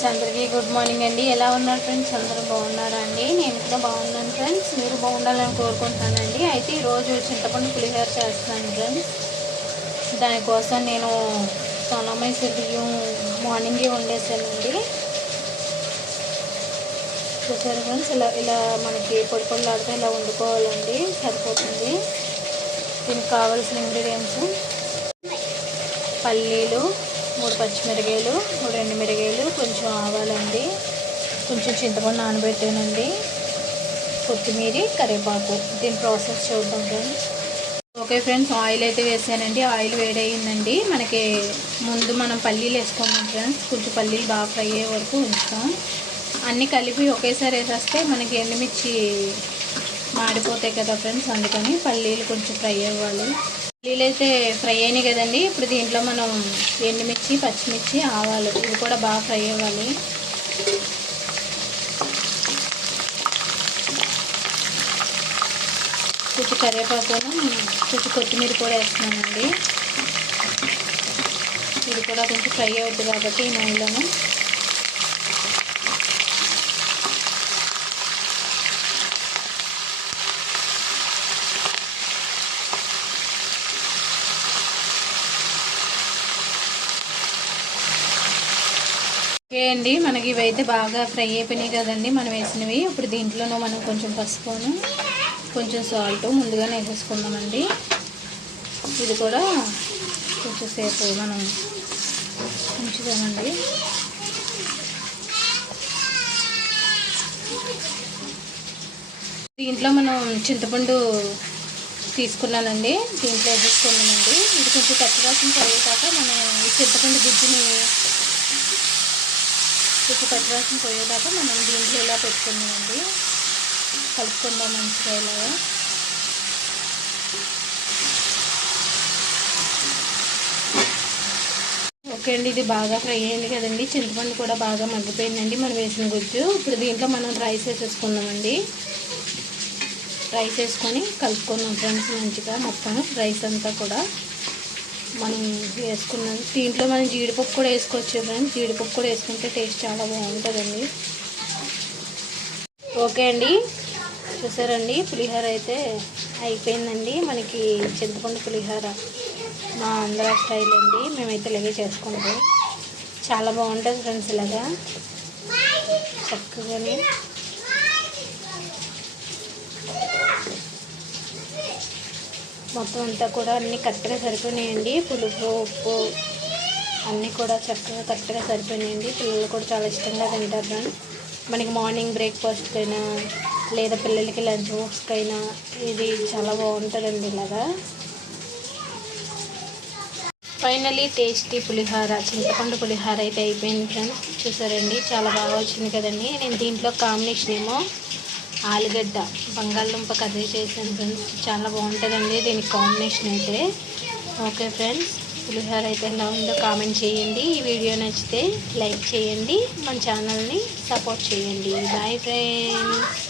Friends అందరికీ good morning అండి. ఎలా ఉన్నారు ఫ్రెండ్స్? అందరూ బాగున్నారా అండి? నేను కూడా బాగున్నాను ఫ్రెండ్స్. మీరు బాగుండాలని కోరుకుంటున్నానండి. అయితే ఈరోజు చింతపండు పులిహోర చేస్తున్నాను ఫ్రెండ్స్. దానికోసం నేను సోనామైసూర్ బియ్యం మార్నింగే వండేసానండి. చూసారు ఫ్రెండ్స్? ఇలా ఇలా మనకి పొడి పొడిలాడితే ఇలా వండుకోవాలండి. సరిపోతుంది. దీనికి కావాల్సిన ఇంగ్రీడియంట్స్? పల్లీలు మూడు పచ్చిమిరకాయలు మూడు రెండు మిరకాయలు కొంచెం ఆవాలండి కొంచెం చింతపండు నానబెట్టానండి కొత్తిమీర కరివేపాకు. దీని ప్రాసెస్ చూద్దాం ఫ్రెండ్స్. ఓకే ఫ్రెండ్స్ ఆయిల్ అయితే వేసానండి. ఆయిల్ వేడయిందండి. మనకి ముందు మనం పల్లీలు వేసుకున్నాం ఫ్రెండ్స్? కొంచెం పల్లీలు బాగా ఫ్రై అయ్యే వరకు ఉంచుతాం. అన్నీ కలిపి ఒకేసారి వేసేస్తే మనకి ఎండుమిర్చి మాడిపోతాయి కదా ఫ్రెండ్స్ అందుకని పల్లీలు కొంచెం ఫ్రై అవ్వాలి. పల్లీలు అయితే ఫ్రై అయినాయి కదండి. ఇప్పుడు దీంట్లో మనం ఎండుమిర్చి పచ్చిమిర్చి ఆవాలు ఇవి కూడా బాగా ఫ్రై అవ్వాలి. కొంచెం కరివేపాకును కొంచెం కొత్తిమీర కూడా వేస్తున్నానండి. ఇది కూడా కొంచెం ఫ్రై అవుతుంది కాబట్టి ఈ నూనెలోను ఓకే అండి మనకి ఇవైతే బాగా ఫ్రై అయిపోయినాయి కదండి మనం వేసినవి. ఇప్పుడు దీంట్లోనూ మనం కొంచెం పసుపును కొంచెం సాల్ట్ ముందుగానే వేసేసుకుందామండి ఇది కూడా కొంచెం సేపు మనం ఉంచుదామండి. దీంట్లో మనం చింతపండు తీసుకున్నానండి దీంట్లో వేసేసుకున్నామండి ఇది కొంచెం పచ్చివాసన పోయేదాకా మనం ఈ చింతపండు గుజ్జుని కొంచెం పచ్చివాసన పోయేదాకా మనం దీంట్లో ఇలా పెట్టుకుందామండి? కలుపుకుందాం మంచిగా ఇలాగా. ఓకే అండి ఇది బాగా ఫ్రై అయింది కదండి. చింతపండు కూడా బాగా మగ్గిపోయిందండి. మనం వేసిన గుజ్జు. ఇప్పుడు దీంట్లో మనం రైస్ వేసేసుకుందామండి. రైస్ వేసుకొని కలుపుకుందాం ఫ్రెండ్స్ మంచిగా మొత్తం రైస్ అంతా కూడా. మనం వేసుకున్నాం. దీంట్లో మనం జీడిపప్పు కూడా వేసుకోవచ్చు ఫ్రెండ్స్ జీడిపప్పు కూడా వేసుకుంటే టేస్ట్ చాలా బాగుంటుందండి. ఓకే అండి. చూసారండి? పులిహోర అయితే అయిపోయిందండి. మనకి చింతపండు పులిహోర మా ఆంధ్ర స్టైల్ అండి. మేమైతే ఇలాగే చేసుకుంటాం. చాలా బాగుంటుంది ఫ్రెండ్స్ ఇలాగా. చక్కగానే మొత్తం అంతా కూడా అన్నీ కరెక్ట్గా సరిపోయినాయండి. పులుపు ఉప్పు అన్నీ కూడా చక్కగా కరెక్ట్గా సరిపోయినాయండి. పిల్లలు కూడా చాలా ఇష్టంగా తింటారు ఫ్రెండ్స్ మనకి మార్నింగ్ బ్రేక్ఫాస్ట్కైనా లేదా పిల్లలకి లంచ్ బాక్స్కైనా ఇది చాలా బాగుంటుందండి ఇలాగా. ఫైనలీ టేస్టీ పులిహోర చింతపండు పులిహోర అయితే అయిపోయింది ఫ్రెండ్స్ చూసారండి చాలా బాగా వచ్చింది కదండి. నేను దీంట్లో కాంబినేషన్ ఏమో ఆలుగడ్డ బంగాళదుంప కర్రీ చేశాను ఫ్రెండ్స్. చాలా బాగుంటుందండి దీనికి కాంబినేషన్ అయితే. ఓకే ఫ్రెండ్స్ పులిహోర అయితే ఎలా ఉందో కామెంట్ చేయండి. ఈ వీడియో నచ్చితే లైక్ చేయండి. మన ఛానల్ని సపోర్ట్ చేయండి. Bye friends.